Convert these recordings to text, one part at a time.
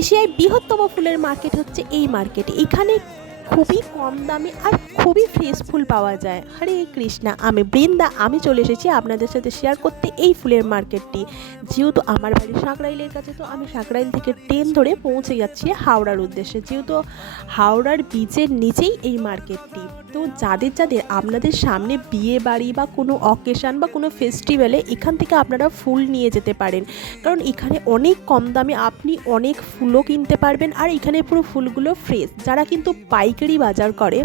এশিয়ায় বৃহত্তম ফুলের মার্কেট হচ্ছে এই মার্কেট। এখানে খুবই কম দামে আর খুবই ফ্রেশ ফুল পাওয়া যায়। হরে কৃষ্ণা, আমি বৃন্দা, আমি চলে এসেছি আপনাদের সাথে শেয়ার করতে এই ফুলের মার্কেটটি। যেহেতু আমার বাড়ি সাঁকরাইলের কাছে, তো আমি সাঁকরাইল থেকে ট্রেন ধরে পৌঁছে যাচ্ছি হাওড়ার উদ্দেশ্যে। যেহেতু হাওড়ার বিচের নিচেই এই মার্কেটটি, তো যাদের যাদের আপনাদের সামনে বিয়ে বাড়ি বা কোনো অকেশান বা কোনো ফেস্টিভ্যালে এখান থেকে আপনারা ফুল নিয়ে যেতে পারেন। কারণ এখানে অনেক কম দামে আপনি অনেক ফুলও কিনতে পারবেন, আর এখানে পুরো ফুলগুলো ফ্রেশ। যারা কিন্তু পাইকারি বাজার করে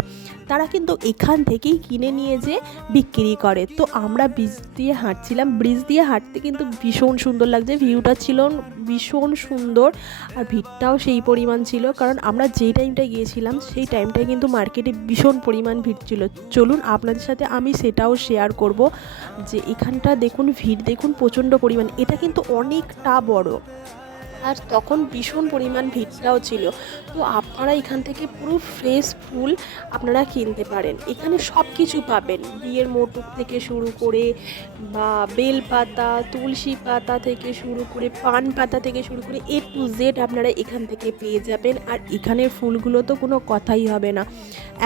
তারা কিন্তু এখান থেকেই কিনে নিয়ে যেয়ে বিক্রি করে। তো আমরা ব্রিজ দিয়ে হাঁটছিলাম, ব্রিজ দিয়ে হাঁটতে কিন্তু ভীষণ সুন্দর লাগছে, ভিউটা ছিল ভীষণ সুন্দর আর ভিড়টাও সেই পরিমাণ ছিল। কারণ আমরা যেই টাইমটায় গিয়েছিলাম সেই টাইমটায় কিন্তু মার্কেটে ভীষণ পরিমাণ ভিড় ছিল। চলুন আপনাদের সাথে আমি সেটাও শেয়ার করব যে এখানটা দেখুন, ভিড় দেখুন প্রচণ্ড পরিমাণ। এটা কিন্তু অনেকটা বড়, আর তখন ভীষণ পরিমাণ ভিড়টাও ছিল। তো আপনারা এখান থেকে পুরো ফ্রেশ ফুল আপনারা কিনতে পারেন। এখানে সব কিছু পাবেন, বিয়ের মটক থেকে শুরু করে বা বেলপাতা, তুলসী পাতা থেকে শুরু করে পান পাতা থেকে শুরু করে A to Z আপনারা এখান থেকে পেয়ে যাবেন। আর এখানের ফুলগুলো তো কোনো কথাই হবে না,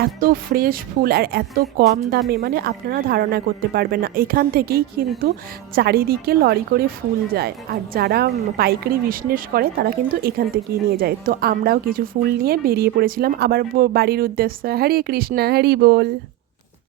এত ফ্রেশ ফুল আর এত কম দামে, মানে আপনারা ধারণা করতে পারবেন না। এখান থেকেই কিন্তু চারিদিকে লরি করে ফুল যায়, আর যারা পাইকারি বিজনেস করে তারা কিন্তু এখান থেকেই নিয়ে যায়। তো আমরাও কিছু ফুল নিয়ে বেরিয়ে পড়েছিলাম আবার বাড়ির উদ্দেশ্যে। হরে কৃষ্ণা, হরি বল।